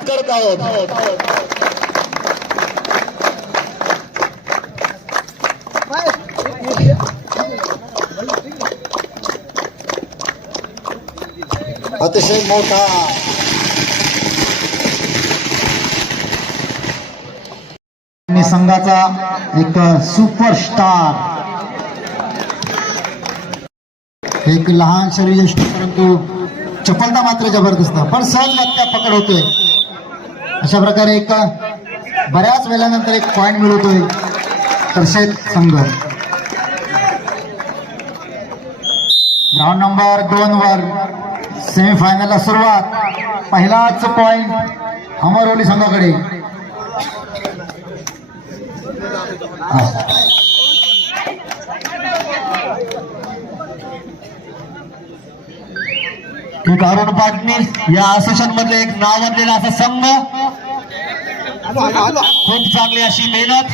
करत आहोत. अतिशय मोठा संघाचा एक सुपरस्टार एक लहान शरीर परंतु चपलता मात्र जबरदस्त. पण सहज सहजगत्या पकड होते. अशा प्रकारे एक बऱ्याच वेळानंतर एक पॉइंट मिळवतोय तसेच संघ. ग्राउंड नंबर दोन वर सेमीफायनलला सुरुवात. पहिलाच पॉइंट अमरवली संघाकडे. अरुण पाटणी या असोसिएशन मधले एक नावाजलेला असा संघ. खूप चांगली अशी मेहनत.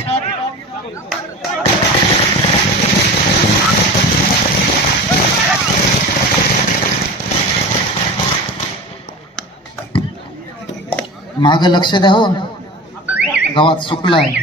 माग लक्ष द्या हो. गावात सुकलाय.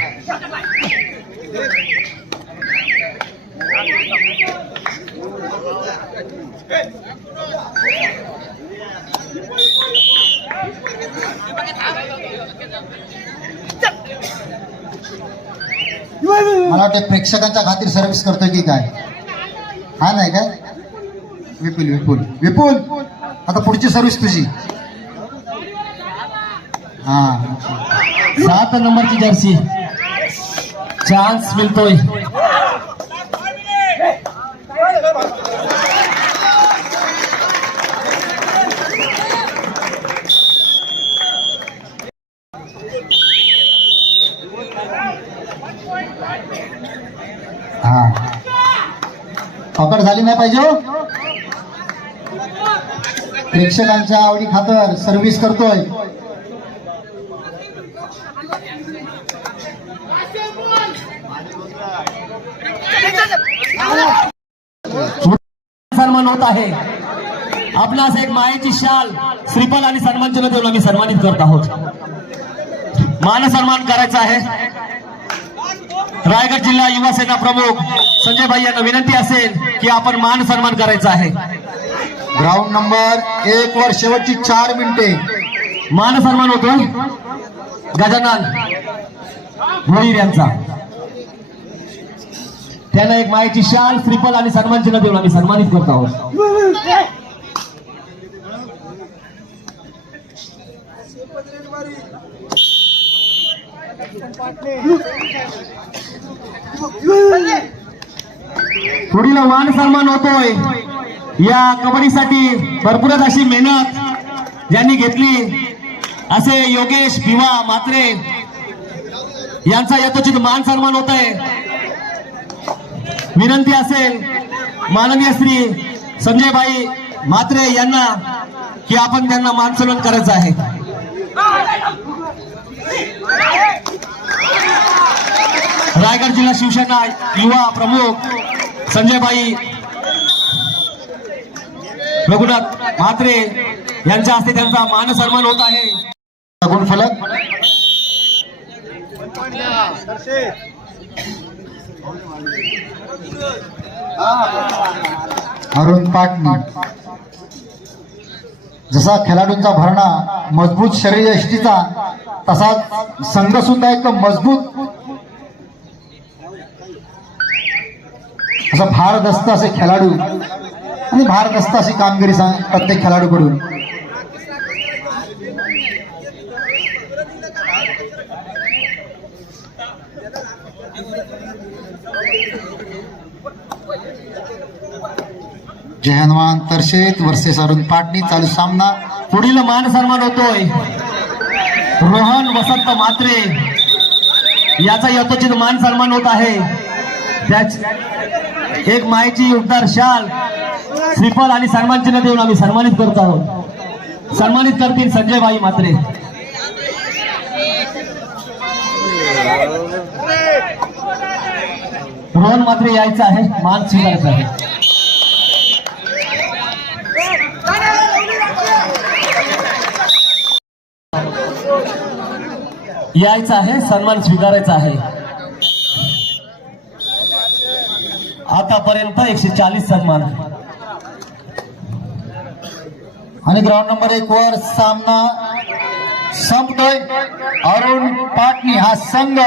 मला वाटतं प्रेक्षकांच्या खातीर सर्व्हिस करतोय की काय? हा नाही काय? विपुल विपुल. विपुल आता पुढची सर्व्हिस तुझी. हा. सात नंबरची जर्सी चान्स मिळतोय. पकड झाली नाही पाहिजे हो. प्रेक्षकांच्या आवडी खातर सर्व्हिस करतोय. सन्मान होत आहे. आपणास एक मायेची शाल श्रीफल आणि सन्मान चिन्ह देऊन आम्ही सन्मानित करत आहोत. मान सन्मान करायचा आहे. रायगड जिल्हा युवा सेना प्रमुख संजय भाई यांना विनंती असेल की आपण मान सन्मान करायचा आहे. ग्राउंड नंबर एक वर शेवटची चार मिनिटे. मान सन्मान होतोय गजानन भोईर यांचा. त्यांना एक मायेची शाल श्रीफल आणि सन्मान चिन्ह देऊन आम्ही सन्मानित करत आहोत. पुढील मान सन्मान होतोय. या कबड्डीसाठी भरपूरच अशी मेहनत ज्यांनी घेतली. असे योगेश भिवा मात्रे यांचा यथोचित मान सन्मान होत आहे विनंती असेल माननीय श्री संजय भाई यांना की आपण त्यांना मान सन्मान करायचं आहे. रायगड जिल्हा शिवसेना युवा प्रमुख संजयबाई रघुनाथ म्हात्रे यांच्या हस्ते त्यांचा मान सन्मान होत आहे. फलक. अरुण पाटणी जसा खेळाडूंचा भरणा मजबूत शरीर यष्टीचा तसाच संघ सुद्धा एक मजबूत असं भारदस्त असे खेळाडू. आणि भारदस्त अशी कामगिरी सांग प्रत्येक खेळाडूकडून जय हनुमान तरशेत सारून अरुण पाटणी चालू सामना. पुढील मान सन्मान होतोय. रोहन वसंत मात्रे याचा यथोचित मान सन्मान होत आहे. त्याच एक मायेची उद्धार शाल. श्रीफल आणि सन्मान चिन्ह देऊन आम्ही सन्मानित करत आहोत. सन्मानित करतील संजय भाई मात्रे रोहन मात्रे यायचं आहे मान स्वीकारायचा आहे. यायचं आहे सन्मान स्वीकारायचा आहे. आतापर्यंत एकशे चाळीस सन्मान. आणि ग्राउंड नंबर एक वर सामना संपतोय. अरुण पाटणी हा संघ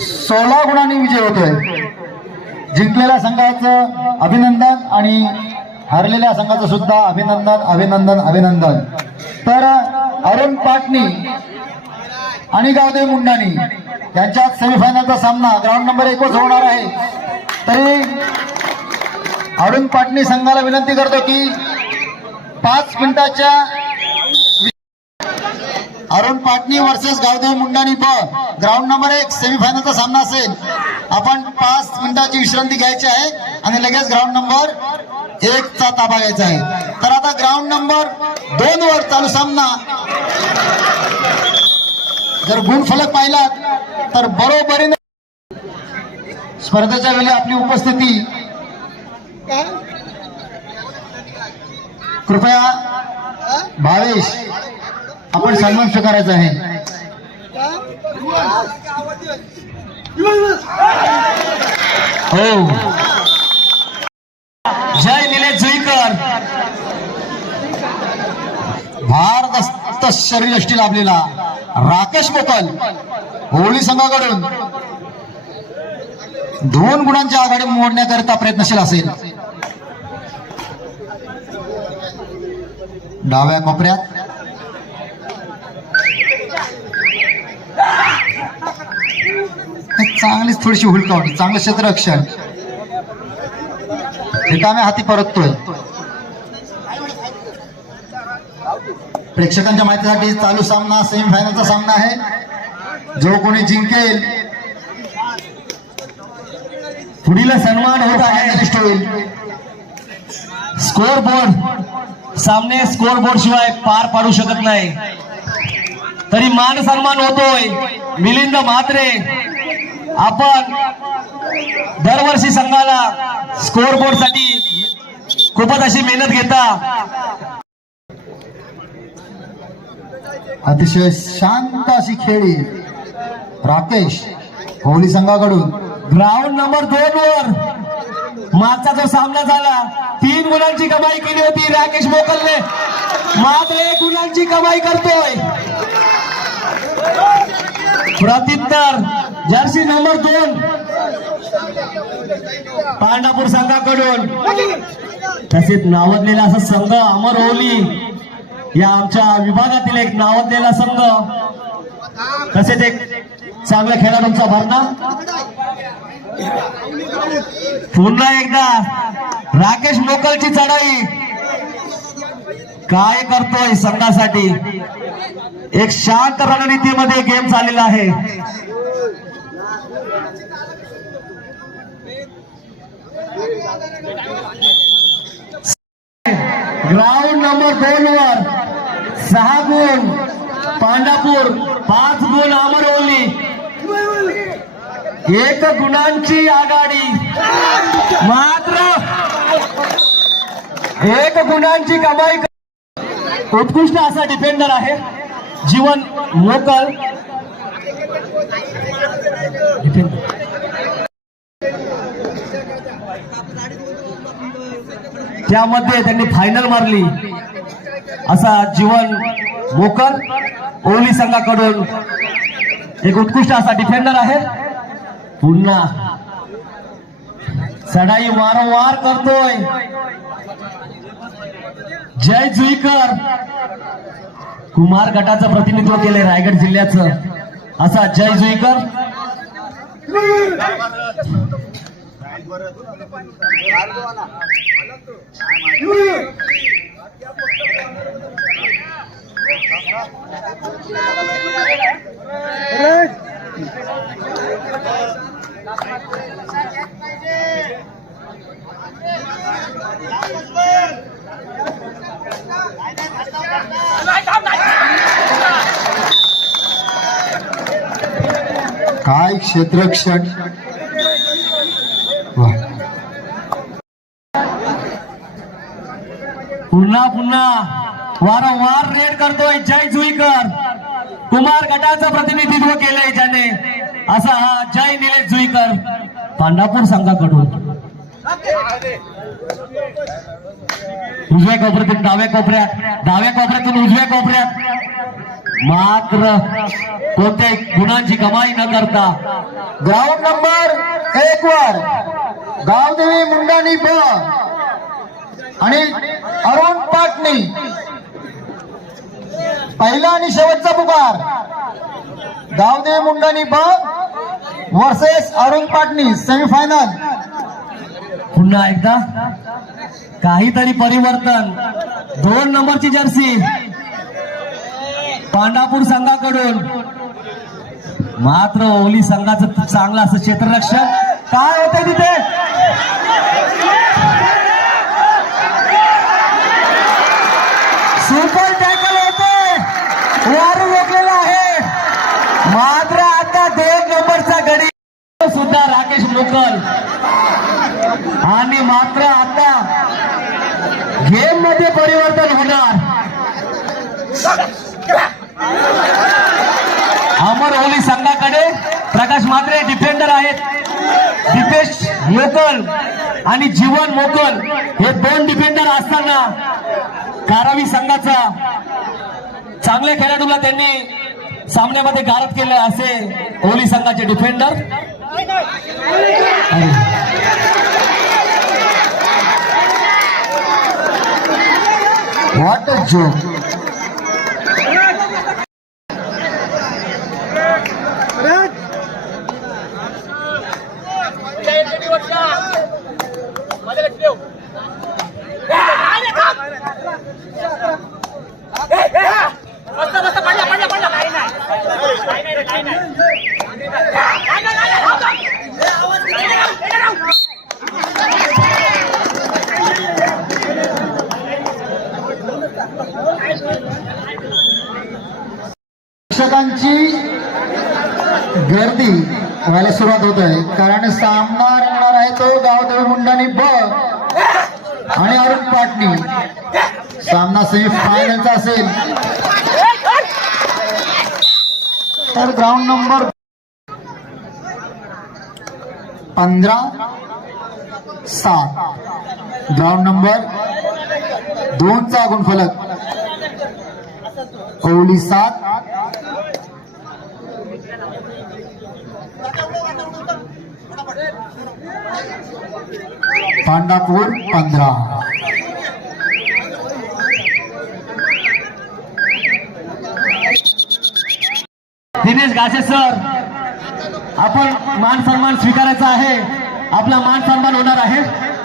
सोळा गुणांनी विजय होतोय. जिंकलेल्या संघाचं अभिनंदन आणि हरलेल्या संघाचं सुद्धा अभिनंदन अभिनंदन अभिनंदन. तर अरुण पाटणी आणि गावदेव मुंडाणी यांच्यात सेमीफायनलचा सामना ग्राउंड नंबर एक होणार आहे. तरी अरुण पाटणी संघाला विनंती करतो की पाच मिनिटाच्या अरुण पाटणी वर्सेस गावदेव मुंडानी पण ग्राउंड नंबर एक सेमीफायनलचा सामना असेल. आपण पाच मिनिटाची विश्रांती घ्यायची आहे आणि लगेच ग्राउंड नंबर एक चा ताबा घ्यायचा आहे. तर आता ग्राउंड नंबर दोन वर चालू सामना. जर गुण फलक पाहिलात तर बरोबरीने स्पर्धेच्या वेळी आपली उपस्थिती. कृपया भावेश आपण सन्मान स्वीकारायचा आहे. हो. जय निलेश जुईकर. भारदस्त शरीर असतील लाभलेला राकेश मोकल. होळी संघाकडून दोन गुणांची आघाडी मोडण्याकरिता प्रयत्नशील असेल. डाव्या कोपऱ्यात. चांगलीच थोडीशी हुलकावणी चांगलं क्षेत्ररक्षण. रिकाम्या हाती परततोय. प्रेक्षकांच्या माहितीसाठी चालू सामना सेमीफायनलचा सामना आहे. जो कोणी जिंकेल पुढील सन्मान होत आहे फायनलिस्ट होईल. स्कोअर बोर्ड सामने स्कोर बोर्ड शिवाय पार पाडू शकत नाही. तरी मान सन्मान होतोय. मिलिंद म्हात्रे आपण दरवर्षी संघाला स्कोर बोर्डसाठी खूपच अशी मेहनत घेता. अतिशय शांत अशी खेळी. राकेश कोहली संघाकडून. ग्राउंड नंबर दोन वर. मागचा जो सामना झाला तीन गुणांची कमाई केली होती राकेश मोकलने. मात्र एक गुणांची कमाई करतोय. प्रत्युत्तर जर्सी नंबर दोन. पांढरापूर संघाकडून. तसेच नावदलेला असा संघ अमर ओली. या आमच्या विभागातील एक नावदलेला संघ. तसेच एक चांगल्या खेळाडूंचा भरणा. पुन्हा एकदा राकेश मोकलची चढाई. काय करतोय संघासाठी? एक शांत रणनीतीमध्ये गेम चाललेला आहे. ग्राउंड नंबर दोन वर सहा गुण पांडापूर पाच गुण अमरवली एक गुणांची आघाडी. मात्र एक गुणांची कमाई उत्कृष्ट असा डिफेंडर आहे. जीवन मोकल त्यामध्ये त्यांनी फायनल मारली. असा जीवन मोकल ओली संघाकडून एक उत्कृष्ट असा डिफेंडर आहे पुन्हा. चढाई वारंवार करतोय. जय जुईकर. कुमार गटाचं प्रतिनिधित्व केलंय रायगड जिल्ह्याचं. असा जय जुईकर. काय क्षेत्रक्षण पुन्हा पुन्हा. वारंवार रेड करतोय जय जुईकर. कुमार गटाचं प्रतिनिधित्व केलंय ज्याने. असा हा जय निलेश जुईकर पांढरापूर संघाकडून. उजव्या कोपऱ्यातून डाव्या कोपऱ्यात डाव्या कोपऱ्यातून उजव्या कोपऱ्यात. मात्र कोणत्याही गुणांची कमाई न करता ग्राउंड नंबर एक वर गावदेवी मुंडानी ब आणि अरुण पाटणी पहिला आणि शेवटचा पुकार. दावदे मुंडानी ब वर्सेस अरुण पाटणी सेमीफायनल पुन्हा एकदा. काहीतरी परिवर्तन. दोन नंबरची जर्सी. पांढापूर संघाकडून. मात्र ओली संघाचं चांगलं असं क्षेत्ररक्षण. काय होतंय तिथे? खेळाडू रोखलेला आहे. मात्र आता दोन नंबरचा गडी सुद्धा राकेश मोकल. आणि मात्र आता गेममध्ये परिवर्तन होणार. अमर ओली संघाकडे प्रकाश मात्रे डिफेंडर आहेत. दिपेश मोकल आणि जीवन मोकल हे दोन डिफेंडर असताना कारावी संघाचा चांगल्या खेळाडूला त्यांनी सामन्यामध्ये गारद केले असे कोहली संघाचे डिफेंडर व्हॉट अ जोक सुरुवात होत आहे कारण सामना रंगणार आहे तो गावदेव मुंडानी ब आणि अरुण पाटणी. सामना सेमी फायनलचा असेल. तर ग्राउंड नंबर पंधरा सात. ग्राउंड नंबर दोनचा गुणफलक. कोहली सात पांडापूर पंधरा. दिनेश गाशे सर आपण मान सन्मान स्वीकारायचा आहे. आपला मान सन्मान होणार आहे.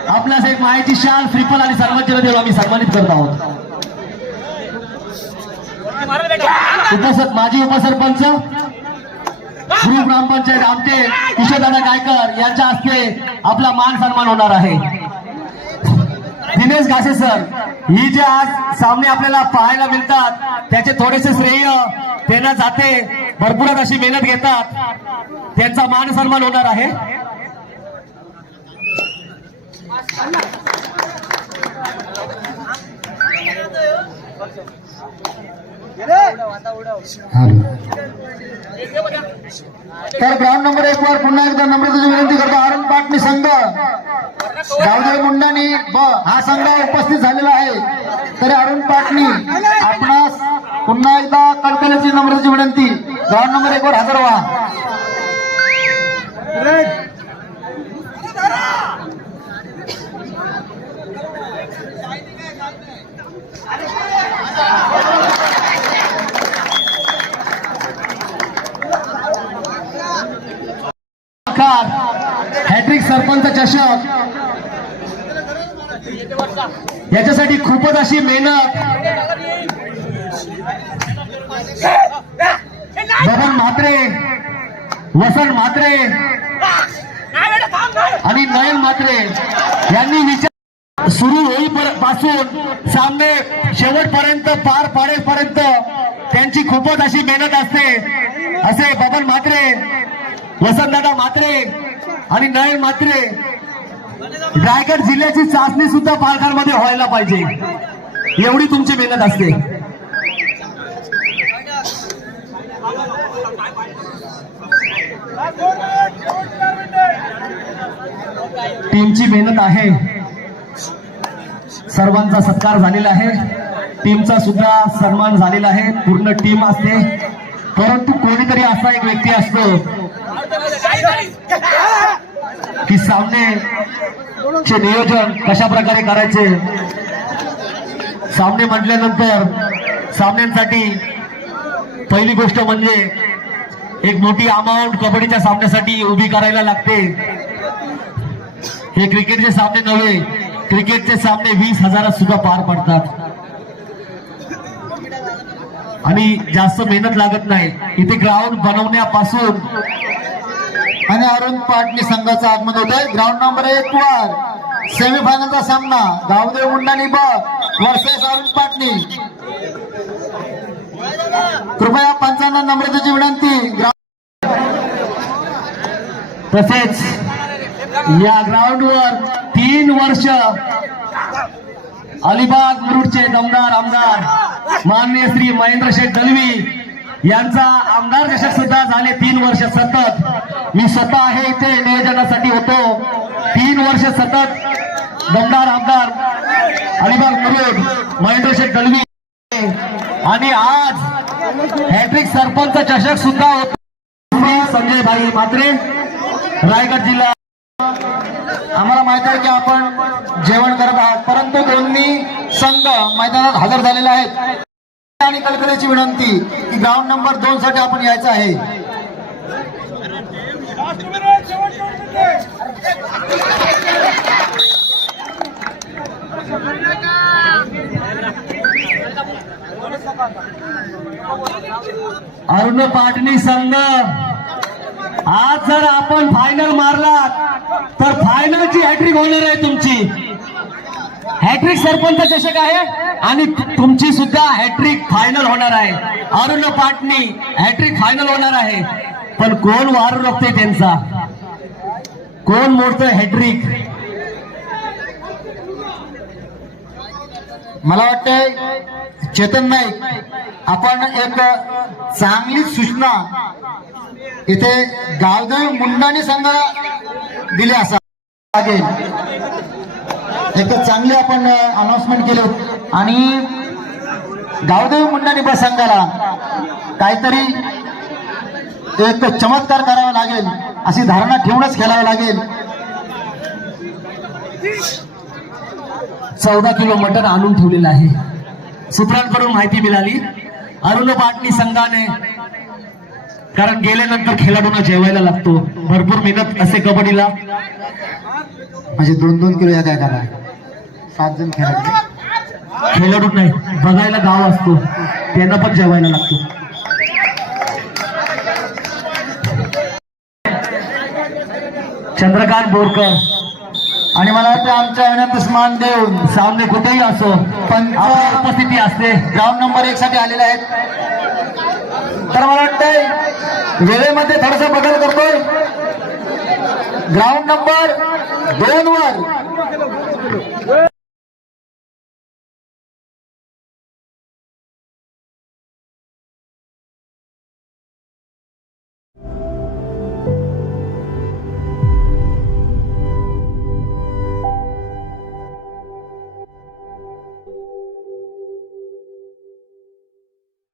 आपल्यास एक माहिती शाल श्रीफल आणि सर्वज्ञ देऊन आम्ही सन्मानित करत आहोत. उपसर माजी उपसरपंच गुरु ग्रामपंचायत आमचे किशोरदादा गायकर यांच्या हस्ते आपला मान सन्मान होणार आहे. दिनेश घासे सर ही जे आज सामने आपल्याला पाहायला मिळतात त्याचे थोडेसे श्रेय त्यांना जाते. भरपूरच अशी मेहनत घेतात. त्यांचा मान सन्मान होणार आहे. तर ग्राउंड नंबर एक वर पुन्हा एकदा नम्रतेची विनंती करतो. अरुण पाटणी संघ. गावदेव मुंडानी ब हा संघ उपस्थित झालेला आहे. तरी अरुण पाटणी आपणास पुन्हा एकदा कळकळीची नम्रतेची विनंती. ग्राउंड नंबर एक वर हजर व्हा. हॅट्रिक सरपंच चषक याच्यासाठी खूपच अशी मेहनत. बबन म्हात्रे वसंत म्हात्रे आणि नयन म्हात्रे यांनी विचार सुरू होईपासून सामने शेवटपर्यंत पार पाडेपर्यंत त्यांची खूपच अशी मेहनत असते. असे बबन म्हात्रे वसंतदादा म्हात्रे आणि नयन म्हात्रे रायगड जिल्ह्याची चाचणी सुद्धा पालघरमध्ये व्हायला पाहिजे. एवढी तुमची मेहनत असते. टीमची मेहनत आहे. सर्वांचा सत्कार झालेला आहे. टीमचा सुद्धा सन्मान झालेला आहे. पूर्ण टीम असते. परंतु कोणीतरी असा एक व्यक्ती असतो की सामने चे नियोजन कशा प्रकारे करायचे? सामने म्हटल्यानंतर सामन्यांसाठी पहिली गोष्ट म्हणजे एक मोठी अमाऊंट कबड्डीच्या सामन्यासाठी उभी करायला लागते. हे क्रिकेटचे सामने नव्हे क्रिकेटचे सामने वीस हजारात सुद्धा पार पडतात. आणि जास्त मेहनत लागत नाही. इथे ग्राउंड बनवण्यापासून आणि अरुण पाटणी संघाचं आगमन होत आहे ग्राउंड नंबर एक वर. सेमीफायनलचा सामना. गावदेव मुंडानी बघ. वर्सेस अरुण पाटणी कृपया पंचांना नम्रतेची विनंती. तसेच या ग्राउंडवर तीन वर्ष अलिबाग मुरुडचे दमदार आमदार माननीय श्री महेंद्र शेठ दलवी यांचा आमदार कशक सुद्धा झाले तीन वर्ष सतत. मी स्वतः आहे इथे नियोजनासाठी होतो. तीन वर्ष सतत दमदार आमदार अलिबाग मुरुड महेंद्र शेठ दलवी आणि आज हॅट्रिक सरपंच चषक सुद्धा होतो. संजय भाई मात्रे रायगड जिल्हा. आम्हाला माहीत आहे की आपण जेवण करत आहात परंतु दोन्ही संघ मैदानात हजर झालेले आहेत. आणि कल्पनेची विनंती की ग्राउंड नंबर दोन साठी आपण यायचं आहे. अरुण पाटणी संघ. आज जर आपण फायनल मारलात तर फायनलची हॅट्रिक होणार आहे तुमची. हॅट्रिक सरपंच चषक आहे आणि तुमची सुद्धा हॅट्रिक फायनल होणार आहे. अरुण पाटणी हॅट्रिक फायनल होणार आहे. पण कोण वारू लागते त्यांचा? कोण मोडतोय हॅट्रिक मला वाटतंय चेतन नाईक आपण एक चांगली सूचना इथे गावदेव मुंडाणी संघ दिली असा. लागेल एक चांगली आपण अनाउन्समेंट केली. आणि गावदेव मुंडाणी बस संघाला काहीतरी एक चमत्कार करावा लागेल अशी धारणा ठेवूनच खेळावं लागेल. चौदा किलो मटण आणून ठेवलेलं आहे. सूत्रांकडून माहिती मिळाली. अरुण पाटणी संघाने कारण गेल्यानंतर खेळाडूंना जेवायला लागतो. भरपूर मेहनत असे कबड्डीला. म्हणजे दोन दोन किलो या काय करा? सात जण खेळायचे खेळाडू नाही बघायला गाव असतो. त्यांना पण जेवायला लागतो. चंद्रकांत बोरकर आणि मला वाटतं आमच्या विनंतीस मान देऊन सामने कुठेही असो पण उपस्थिती असते. ग्राउंड नंबर एक साठी आलेले आहेत. तर मला वाटतंय वेळेमध्ये थोडासा बदल करतोय. ग्राउंड नंबर दोन वर.